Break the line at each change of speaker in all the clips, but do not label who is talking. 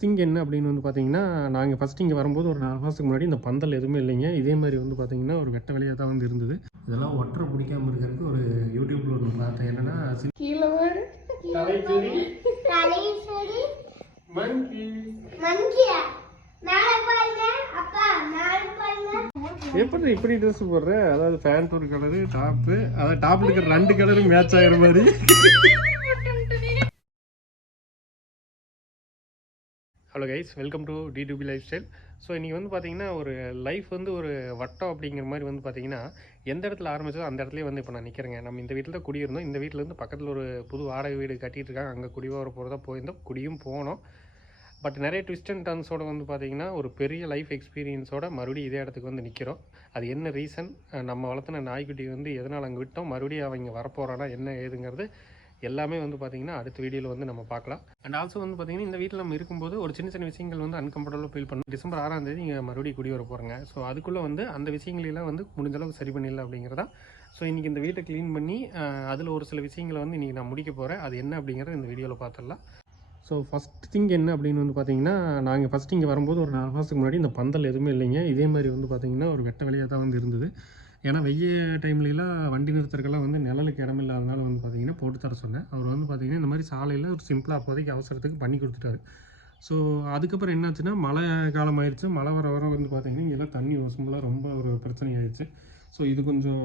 Thing என்ன அப்படின்னு வந்து பார்த்தீங்கன்னா நாங்கள் ஃபஸ்ட் இங்கே வரும்போது ஒரு நாலு மாதத்துக்கு முன்னாடி இந்த பந்தல் எதுவுமே இல்லைங்க. இதே மாதிரி வந்து பார்த்தீங்கன்னா ஒரு வெட்ட வெளியாக தான் வந்து இருந்தது. இதெல்லாம் ஒற்றை பிடிக்காம இருக்கிறதுக்கு ஒரு யூடியூப்பில் ஒன்று பார்த்தேன். என்னன்னா எப்படி இப்படி ட்ரெஸ் போடுற? அதாவது பேண்ட் ஒரு கலரு டாப்பு அதாவது டாப்ல இருக்கிற ரெண்டு கலரும் மேட்ச் ஆகிற மாதிரி. Hello guys welcome to DTP lifestyle so இன்றைக்கி வந்து பார்த்தீங்கன்னா ஒரு லைஃப் வந்து ஒரு வட்டம் அப்படிங்கிற மாதிரி வந்து பார்த்தீங்கன்னா எந்த இடத்துல ஆரம்பிச்சதோ அந்த இடத்துலயே வந்து இப்போ நான் நிற்கிறேங்க நம்ம இந்த வீட்டில் தான் குடியிருந்தோம். இந்த வீட்டில் இருந்து பக்கத்தில் ஒரு புது வாடகை வீடு கட்டிகிட்டு இருக்காங்க. அங்கே குடி வர போகிறதா போயிருந்தோம். குடியும் போனோம். பட் நிறைய ட்விஸ்ட் அண்ட் டர்ன்ஸோட வந்து பார்த்தீங்கன்னா ஒரு பெரிய லைஃப் எக்ஸ்பீரியன்ஸோட மறுபடியும் இதே இடத்துக்கு வந்து நிற்கிறோம் அது என்ன ரீசன் நம்ம வளர்த்துன நாய்க்குட்டி வந்து எதனால் அங்கே விட்டோம்? மறுபடியும் அவங்க வரப்போகிறானா என்ன ஏதுங்கிறது எல்லாமே வந்து பார்த்தீங்கன்னா அடுத்த வீடியோவில் வந்து நம்ம பார்க்கலாம். அண்ட் ஆல்சோ வந்து பார்த்தீங்கன்னா இந்த வீட்டில் நம்ம இருக்கும்போது ஒரு சின்ன சின்ன விஷயங்கள் வந்து அன்கம்ஃபர்டபுளாக ஃபீல் பண்ணும் டிசம்பர் ஆறாம் தேதி இங்கே மறுபடியும் குடி வர போகிறாங்க ஸோ அதுக்குள்ளே வந்து அந்த விஷயங்களெல்லாம் வந்து முடிஞ்ச சரி பண்ணிடலாம் அப்படிங்கிறதா. ஸோ இன்றைக்கி இந்த வீட்டை க்ளீன் பண்ணி அதில் ஒரு சில விஷயங்களை வந்து இன்றைக்கி நான் முடிக்க போகிறேன் அது என்ன அப்படிங்கிறத இந்த வீடியோவில் பார்த்துடலாம் ஸோ ஃபஸ்ட் திங் என்ன அப்படின்னு வந்து பார்த்தீங்கன்னா நாங்கள் ஃபஸ்ட் இங்கே வரும்போது ஒரு நாலு மாதத்துக்கு முன்னாடி இந்த பந்தல் எதுவுமே இல்லைங்க. இதே மாதிரி வந்து பார்த்தீங்கன்னா ஒரு வெட்ட வெளியாக தான் வந்து இருந்தது. ஏன்னா வெய்ய டைம்லலாம் வண்டி நிறுத்தறதுக்கெல்லாம் வந்து நிழலுக்கு இடம் இல்லாதனால வந்து பார்த்திங்கன்னா போட்டு தர சொன்னேன். அவர் வந்து பார்த்திங்கன்னா இந்த மாதிரி சாலையில் ஒரு சிம்பிளாக அப்போதைக்கு அவசரத்துக்கு பண்ணி கொடுத்துட்டாரு. ஸோ அதுக்கப்புறம் என்னாச்சுன்னா மழை காலம் ஆயிடுச்சு. மழை வர வர வந்து பார்த்திங்கன்னா இங்கெல்லாம் தண்ணி வசமெல்லாம் ரொம்ப ஒரு பிரச்சனை ஆயிடுச்சு ஸோ இது கொஞ்சம்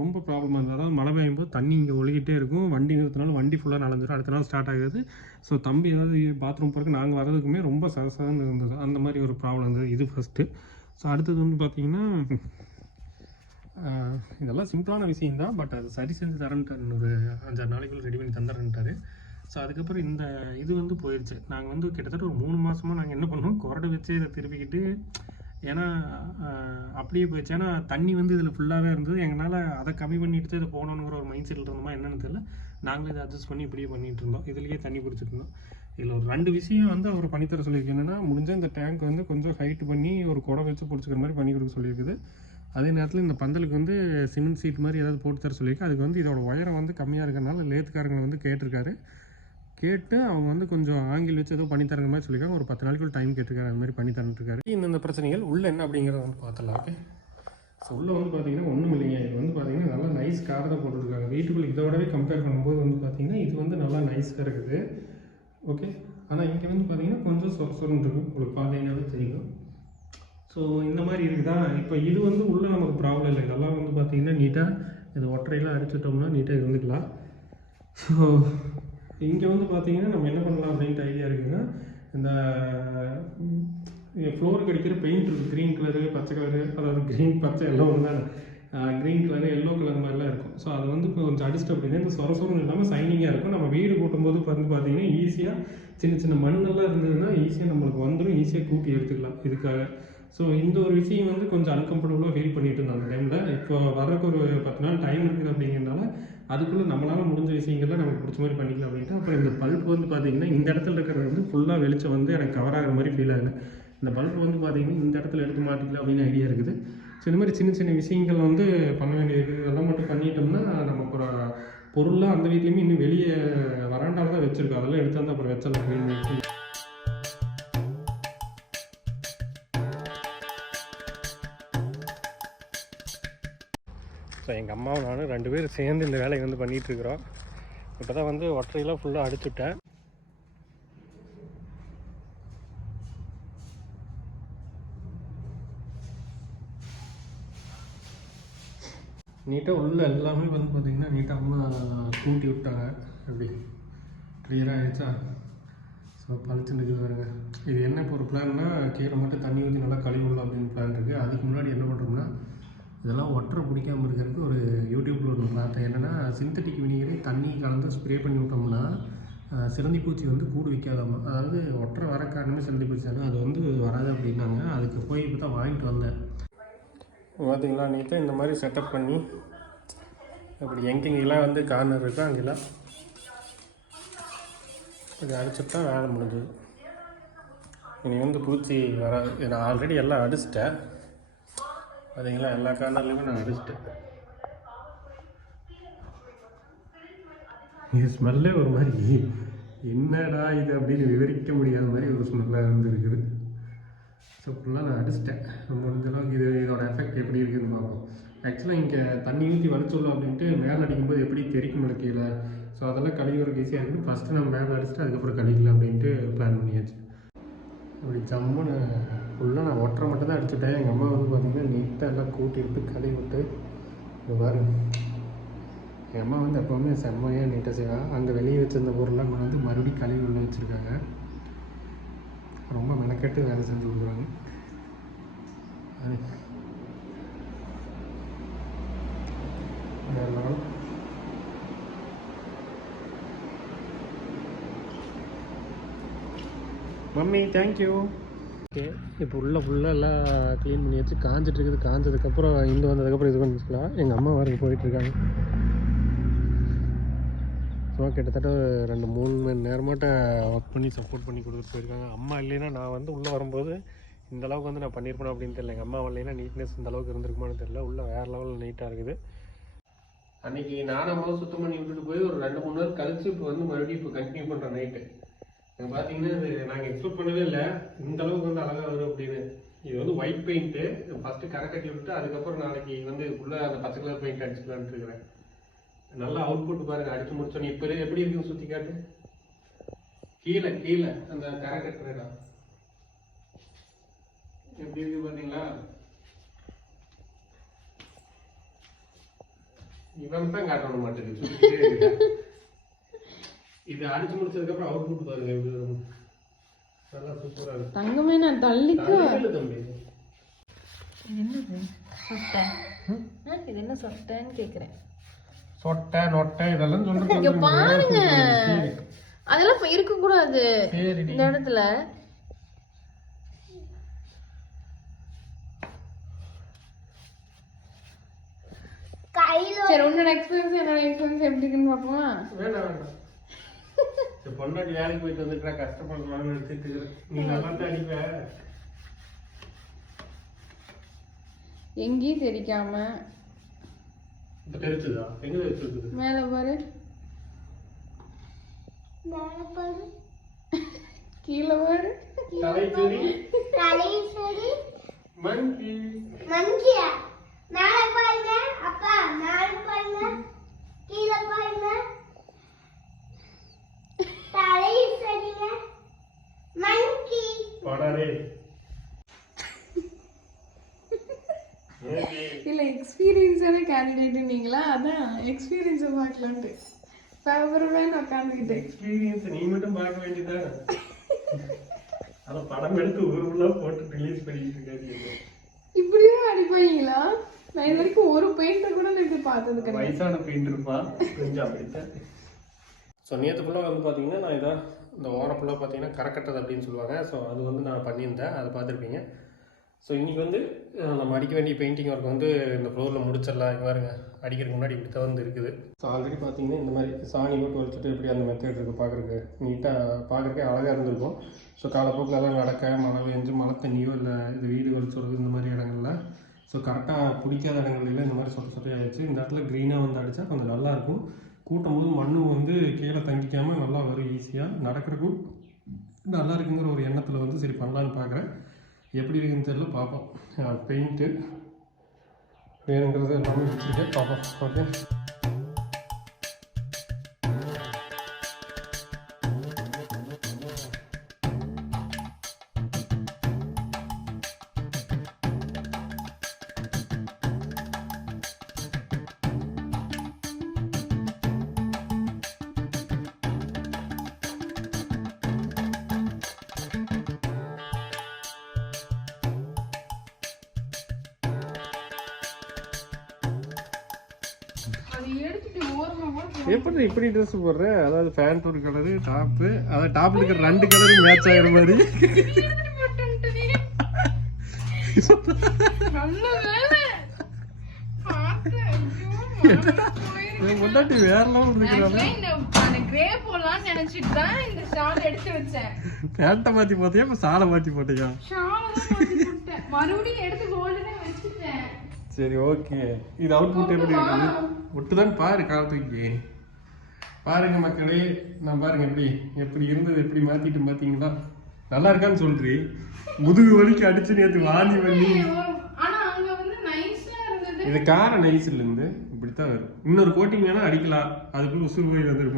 ரொம்ப ப்ராப்ளமாக இருந்தது. அதாவது மழை பெய்யும் போது தண்ணி இங்கே ஒழுகிட்டே இருக்கும். வண்டி நிறுத்தினாலும் வண்டி ஃபுல்லாக நனைஞ்சிடும் அடுத்த நாள் ஸ்டார்ட் ஆகுது. ஸோ தம்பி ஏதாவது பாத்ரூம் போகிறதுக்கு நாங்கள் வர்றதுக்குமே ரொம்ப சரசரன்னு இருந்தது. அந்த மாதிரி ஒரு ப்ராப்ளம் இருந்தது. இது ஃபஸ்ட்டு ஸோ அடுத்தது வந்து பார்த்திங்கன்னா இதெல்லாம் சிம்பிளான விஷயம் தான் பட் அது சரி செஞ்சு தரேன்ட்டார் ஒரு அஞ்சாறு நாளைக்குள்ள ரெடி பண்ணி தந்துடுறேன்ட்டாரு. ஸோ அதுக்கப்புறம் இந்த இது வந்து போயிடுச்சு நாங்கள் வந்து கிட்டத்தட்ட ஒரு மூணு மாதமாக நாங்கள் என்ன பண்ணோம் குரடை வச்சு இதை திருப்பிக்கிட்டு ஏன்னா அப்படியே போயிடுச்சு. ஏன்னா தண்ணி வந்து இதில் ஃபுல்லாகவே இருந்தது. எங்களால் அதை கம்மி பண்ணிட்டு தான் இதை போகணுங்கிற ஒரு மைண்ட் செட்டில் இருந்தோமா என்னென்னு தெரியல. நாங்களே இதை அட்ஜஸ்ட் பண்ணி இப்படியே பண்ணிகிட்டு இருந்தோம். இதுலேயே தண்ணி பிடிச்சிட்டு இருந்தோம். இதில் ஒரு ரெண்டு விஷயம் வந்து அவர் பண்ணித்தர சொல்லியிருக்கு. என்னென்னா முடிஞ்ச இந்த டேங்க் வந்து கொஞ்சம் ஹைட் பண்ணி ஒரு குடம் வச்சு பிடிச்சிக்கிற மாதிரி பண்ணி கொடுக்க சொல்லியிருக்குது. அதே நேரத்தில் இந்த பந்தலுக்கு வந்து சிமெண்ட் சீட் மாதிரி ஏதாவது போட்டு தர சொல்லியிருக்கு அதுக்கு வந்து இதோட உயரம் வந்து கம்மியாக இருக்கிறனால லேத்துக்காரங்க வந்து கேட்டிருக்காரு. கேட்டு அவங்க வந்து கொஞ்சம் ஆங்கில் வச்சு ஏதோ பண்ணி தரங்க மாதிரி சொல்லியிருக்காங்க. ஒரு பத்து நாளைக்குள்ள டைம் கேட்டிருக்காரு. அது மாதிரி பண்ணி தரட்டுருக்காரு இந்தந்த பிரச்சனைகள் உள்ள என்ன அப்படிங்கிறத வந்து பார்த்தலாம் ஓகே ஸோ உள்ள வந்து பார்த்தீங்கன்னா ஒன்றும் இல்லைங்க. இது வந்து பார்த்தீங்கன்னா நல்லா நைஸ் கார் தான் போட்டுருக்காங்க வீட்டுக்குள்ள இதோடவே கம்பேர் பண்ணும்போது வந்து பார்த்தீங்கன்னா இது வந்து நல்லா நைஸாக இருக்குது. ஓகே ஆனால் இங்கே வந்து பார்த்தீங்கன்னா கொஞ்சம் சொர சொரன்னு இருக்கும் உங்களுக்கு பார்த்தீங்கன்னாவே தெரியும். ஸோ இந்த மாதிரி இருக்குதா இப்போ இது வந்து உள்ளே நமக்கு ப்ராப்ளம் இல்லை. இதெல்லாம் வந்து பார்த்தீங்கன்னா நீட்டாக இது ஒற்றையெல்லாம் அடிச்சுட்டோம்னா நீட்டாக இருந்துக்கலாம். ஸோ இங்கே வந்து பார்த்திங்கன்னா நம்ம என்ன பண்ணலாம் அப்படின்ட்டு ஐடியா இருக்குதுன்னா இந்த ஃப்ளோருக்கு அடிக்கிற பெயிண்ட் இருக்குது க்ரீன் கலரு பச்சை கலரு அதாவது க்ரீன் பச்சை எல்லாம் ஒன்று க்ரீன் கலரு எல்லோ கலர் மாதிரிலாம் இருக்கும். ஸோ அது வந்து இப்போ கொஞ்சம் அடிச்சிட்டு அப்படின்னா இந்த சொர சொரம் இல்லாமல் சைனிங்காக இருக்கும். நம்ம வீடு கூட்டும்போது வந்து பார்த்திங்கன்னா ஈஸியாக சின்ன சின்ன மண்ணெல்லாம் இருந்ததுன்னா ஈஸியாக நம்மளுக்கு வந்துடும் ஈஸியாக கூட்டி எடுத்துக்கலாம். இதுக்காக. ஸோ இந்த ஒரு விஷயம் வந்து கொஞ்சம் அன்கம்ஃபர்டபுளாக ஃபீல் பண்ணிட்டு இருந்தோம் அந்த டைமில் இப்போ வர்றதுக்கு ஒரு பத்து நாள் டைம் இருக்குது அப்படிங்கிறனால அதுக்குள்ளே நம்மளால் முடிஞ்ச விஷயங்கள்லாம் நமக்கு பிடிச்ச மாதிரி பண்ணிக்கலாம் அப்படின்ட்டு. அப்புறம் இந்த பல்ப் வந்து பார்த்தீங்கன்னா இந்த இடத்துல இருக்கிறது வந்து ஃபுல்லாக வெளிச்சம் வந்து எனக்கு கவர் ஆகிற மாதிரி ஃபீல் ஆகுது. இந்த பல்ப் வந்து பார்த்தீங்கன்னா இந்த இடத்துல எடுத்து மாட்டிக்கலாம் அப்படின்னு ஐடியா இருக்குது. ஸோ இந்த மாதிரி சின்ன சின்ன விஷயங்கள் வந்து பண்ண வேண்டியது இதெல்லாம் மட்டும் பண்ணிட்டோம்னா நமக்கு ஒரு பொருள்லாம் அந்த வீட்லேயுமே இன்னும் வெளியே வராண்டாவில் தான் வச்சுருக்கோம். அதெல்லாம் எடுத்து வந்து அப்புறம் வச்சிடலாம் ஸோ எங்கள் அம்மாவும் நானும் ரெண்டு பேரும் சேர்ந்து இந்த வேலையை வந்து பண்ணிகிட்ருக்குறோம். இப்போ தான் வந்து ஒற்றையெல்லாம் ஃபுல்லாக அடிச்சுட்டேன். நீட்டாக உள்ள எல்லாமே வந்து பார்த்திங்கன்னா நீட்டாக அம்மா கூட்டி விட்டாங்க. அப்படி கிளியராக ஆயிடுச்சா? ஸோ பளிச்சுன்னு இருக்குது பாருங்க. இது என்ன இப்போ ஒரு பிளான்னா கீழே மட்டும் தண்ணி ஊற்றி நல்லா கழுவி விடலாம் அப்படின்னு பிளான் இருக்குது அதுக்கு முன்னாடி என்ன பண்ணுறோம்னா இதெல்லாம் ஒற்றை பிடிக்காமல் இருக்கிறதுக்கு ஒரு யூடியூப்பில் ஒன்று பார்த்தேன். என்னென்னா சிந்தட்டிக் வினிகரை தண்ணி கலந்து ஸ்ப்ரே பண்ணி விட்டோம்னா சிறந்தி பூச்சி வந்து கூடு விற்காதாமா? அதாவது ஒற்றை வர காரணமே சிறந்தி பூச்சி தானே அது வந்து வராது அப்படின்னாங்க. அதுக்கு போய் இப்போ தான் வாங்கிட்டு வந்தேன். பார்த்தீங்களா நீட்டாக இந்த மாதிரி செட்டப் பண்ணி அப்படி எங்கெங்கெல்லாம் வந்து கார்னர் இருக்கோ அங்கெல்லாம் இது அடிச்சுட்டா வேலை முடிஞ்சது. இனி வந்து பூச்சி வராது. நான் ஆல்ரெடி எல்லாம் அடிச்சிட்டேன். பார்த்தீங்களா எல்லா கார்னர்லையுமே நான் அடிச்சிட்டேன். இது ஸ்மெல்லே ஒரு மாதிரி என்னடா இது அப்படின்னு விவரிக்க முடியாத மாதிரி ஒரு ஸ்மெல்லாக இருந்திருக்குது. ஸோ ஃபுல்லாக நான் அடிச்சிட்டேன். முடிஞ்ச அளவுக்கு இது இதோட எஃபெக்ட் எப்படி இருக்குதுன்னு பார்ப்போம். ஆக்சுவலாக இங்கே தண்ணி ஊற்றி வலிச்சுள்ளோம் அப்படின்ட்டு மேலே அடிக்கும்போது எப்படி தெரிக்கும் கீழே ஸோ அதெல்லாம் கழுவிறதுக்கு ஈஸியாக இருக்குது ஃபஸ்ட்டு நம்ம மேலே அடிச்சுட்டு அதுக்கப்புறம் கழிக்கலாம் அப்படின்ட்டு பிளான் பண்ணியாச்சு. அப்படி ஜம்முன்னு ஃபுல்லாக நான் ஒட்டரை மட்டும் தான் அடிச்சுட்டேன். எங்கள் அம்மா வந்து பார்த்திங்கன்னா நீட்டாக எல்லாம் கூட்டி விட்டு கழுவி விட்டு இது பாரு. எங்கள் அம்மா வந்து எப்போவுமே செம்மையாக நீட்டாக செய்வாங்க அங்கே வெளியே வச்சிருந்த பொருள்லாம் கொண்டு வந்து மறுபடியும் கழுவி உள்ள வச்சுருக்காங்க. ரொம்ப மெனக்கெட்டு வேலை செஞ்சு கொடுக்குறாங்க. அது வேற level. மம்மி தேங்க்யூ ஓகே இப்போ உள்ள ஃபுல்லாக எல்லாம் க்ளீன் பண்ணி வச்சு காஞ்சிட்டு இருக்குது. காஞ்சதுக்கப்புறம் இந்து வந்ததுக்கப்புறம் இது பண்ணிக்கலாம் எங்கள் அம்மா வரைக்கும் போயிட்டுருக்காங்க ஸோ கிட்டத்தட்ட ஒரு ரெண்டு மூணு மணி நேரமாட்ட ஒர்க் பண்ணி சப்போர்ட் பண்ணி கொடுத்துட்டு போயிருக்காங்க. அம்மா இல்லைன்னா நான் வந்து உள்ளே வரும்போது இந்த அளவுக்கு வந்து நான் பண்ணியிருப்பேன் அப்படின்னு தெரியல. எங்கள் அம்மா இல்லைன்னா நீட்னஸ் இந்த அளவுக்கு இருந்திருக்குமான்னு தெரியல. உள்ள வேறு லெவலில் நீட்டாக இருக்குது. அன்னைக்கு நானும் சுத்தம் பண்ணி விட்டுட்டு போய் ஒரு ரெண்டு மூணு நாள் கழிச்சு இப்போ வந்து மறுபடியும் இப்போ கண்டினியூ பண்ணுறேன் நைட்டு இங்க பார்த்தீங்கன்னா இது நாங்கள் எக்ஸ்பெக்ட் பண்ணவே இல்லை. இந்த அளவுக்கு வந்து அழகாக வரும் அப்படின்னு. இது வந்து ஒயிட் பெயிண்ட்டு ஃபஸ்ட்டு கரை கட்டி விட்டு அதுக்கப்புறம் நாளைக்கு வந்து உள்ளே அந்த பச்சை கலர் பெயிண்ட் அடிச்சுக்கலான்ட்டு இருக்கிறேன். நல்லா அவுட்புட் பாருங்க. அடிச்சு முடிச்சோன்னே இப்போ எப்படி இருக்குன்னு சுற்றி காட்டு. கீழே கீழே அந்த கரை கட்டுற இடம் எப்படி இருக்கு பார்த்தீங்களா இவன் தான் காட்டணும் மாட்டேங்குது. இது அடிச்சு முடிச்சதுக்கு அப்புறம் அவுட்புட் பாருங்க எப்படி வரும் நல்லா சூப்பரா இருக்கு.
தங்கமே நான் தள்ளிக்கோ.
தம்பி.
இது என்னது? சொட்டை. இது என்ன சொட்டைன்னு கேக்குறேன்.
சொட்டை நொட்டை இதெல்லாம் கொஞ்சம்
பாருங்க. அதெல்லாம் இப்ப இருக்க கூடாது
சரிடி.
இந்த இடத்துல.
கையில
சரி உன்னோட எக்ஸ்பீரியன்ஸ் என்னோட எக்ஸ்பீரியன்ஸ் எப்படி இருக்குன்னு பார்ப்போமா?
வேண்டாம் வேண்டாம். சரி, பொண்டாட்டி வேலைக்கு போயிட்டு வந்துட்டா கஷ்டப்படுறான்னு இருக்கிறேன். நீ நல்லா தான் அடிப்ப
எங்கேயும் தெரிக்காம.
தெரிச்சுதா எங்க தெரிச்சிருக்குது
மேல பாரு.
மேல பாரு.
கீழே பாரு.
தலைச்சேரி
தலையும் சரி
மங்கி
மங்கியா மேல பாருங்க அப்பா மேல பாருங்க கீழே பாருங்க தலையும் சரிங்க மங்கி
படரே ஏண்டி?
இல்ல எக்ஸ்பீரியன்ஸான நீங்களா அதான் எக்ஸ்பீரியன்ஸை பார்க்கலான்ட்டு. ஃபேவரபேன்னு உட்காந்துக்கிட்டு.
எக்ஸ்பீரியன்ஸ் நீ மட்டும் பார்க்க வேண்டியதானே அத படம் எடுத்து ஒரு உள்ள போட்டு ரிலீஸ் பண்ணிட்டு இருக்காரு
இப்படியே அடிப்பாங்களா நான் இது வரைக்கும் ஒரு பெயிண்டர் கூட நான் இது பார்த்தது கிடையாது.
வயசான பெயிண்ட் இருப்பா கொஞ்சம் அப்படித்தான். ஸோ நேற்று ஃபுல்லாக வந்து பார்த்தீங்கன்னா நான் இதான் இந்த ஓரம் ஃபுல்லாக பார்த்தீங்கன்னா கரக்கட்டது அப்படின்னு சொல்லுவாங்க. ஸோ அது வந்து நான் பண்ணியிருந்தேன். அதை பார்த்துருப்பீங்க. ஸோ இன்றைக்கி வந்து நம்ம அடிக்க வேண்டிய பெயிண்டிங் ஒர்க் வந்து இந்த ஃப்ளோரில் முடிச்சிடலாம். இங்கே பாருங்க அடிக்கிறதுக்கு முன்னாடி இப்படி தான் வந்து இருக்குது. ஸோ ஆல்ரெடி பார்த்தீங்கன்னா இந்த மாதிரி சாணி போட்டு வச்சுட்டு எப்படி அந்த மெத்தட் இருக்குது பார்க்குறக்கு நீட்டாக பார்க்குறக்கே அழகாக இருந்திருக்கும். ஸோ காலப்போக்கில் எல்லாம் நடக்க மழை பெஞ்சு மழை தண்ணியோ இல்லை இது வீடு வலிச்சுறது இந்த மாதிரி இடங்கள்ல. ஸோ கரெக்டாக பிடிக்காத இடங்கள்ல இந்த மாதிரி சொட்ட சொட்டையாக வச்சு இந்த இடத்துல க்ரீனாக வந்து அடித்தா கொஞ்சம் நல்லாயிருக்கும் கூட்டும் போது மண்ணும் வந்து கீழே தங்கிக்காமல் நல்லா வரும் ஈஸியாக நடக்கிறக்கும் நல்லா இருக்குங்கிற ஒரு எண்ணத்தில் வந்து சரி பண்ணலான்னு பார்க்குறேன். எப்படி இருக்குன்னு தெரில பார்ப்போம். பெயிண்ட்டு வேணுங்கிறது எல்லாமே வச்சுருக்கேன். பார்ப்போம் ஓகே எப்படி இப்படி ட்ரெஸ் போடுற? அதாவது பேண்ட் ஒரு கலரு டாப்பு அதாவது டாப்ல இருக்கிற ரெண்டு கலரும் மேட்ச் ஆகிற மாதிரி. கொண்டாட்டி வேற லெவல் இருக்கிறாங்க
நினைச்சிட்டு தான் இந்த shawl எடுத்து வச்சேன்.
பேண்ட்டை மாற்றி போட்டியா இப்போ சாலை போட்டியா?
மாத்தி போட்டேன். மறுபடியும் எடுத்து கோல்டனே வச்சுட்டேன்.
சரி ஓகே இது அவுட்புட் எப்படி இருக்குது? ஒட்டு தான் பாரு கால தூக்கி. பாருங்க மக்களே நான் பாருங்க எப்படி எப்படி இருந்தது எப்படி மாத்திட்டு பாத்தீங்களா? நல்லா இருக்கான்னு சொல்றி. முதுகு வலிக்கு அடிச்சு நேத்து வாந்தி பண்ணி. இது கார நைஸ்ல இருந்து இப்படித்தான் வரும். இன்னொரு கோட்டிங் வேணா அடிக்கலாம். அதுக்குள்ள உசுறு போய்
வாங்குறேன்னு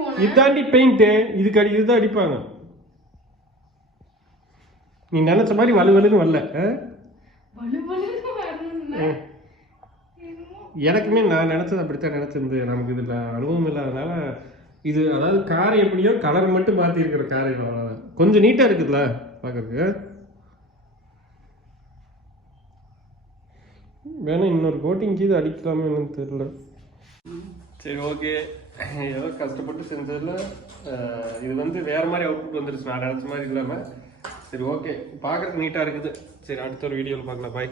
போன?
இதாண்டி பெயிண்ட் இதுக்கு அடி இதுதான் அடிப்பாங்க. நீ நினைச்ச மாதிரி வலு வலுன்னு வரல. எனக்குமே நான் நினைச்சது அப்படித்தான் நினைச்சிருந்து நமக்கு இதுல அனுபவம் இல்லாதனால இது அதாவது காரை எப்படியோ கலர் மட்டும் மாத்தி இருக்கிற காரை கொஞ்சம் நீட்டா இருக்குதுல்ல பாக்குறதுக்கு வேணா இன்னொரு கோட்டிங் இது அடிக்கலாமே என்னன்னு தெரியல. சரி ஓகே ஏதோ கஷ்டப்பட்டு செஞ்சதுல இது வந்து வேற மாதிரி அவுட்புட் வந்துருச்சு. நான் நினைச்ச மாதிரி இல்லாம. சரி ஓகே பார்க்குறதுக்கு நீட்டாக இருக்குது. சரி அடுத்த ஒரு வீடியோவில் பார்க்கலாம். பாய்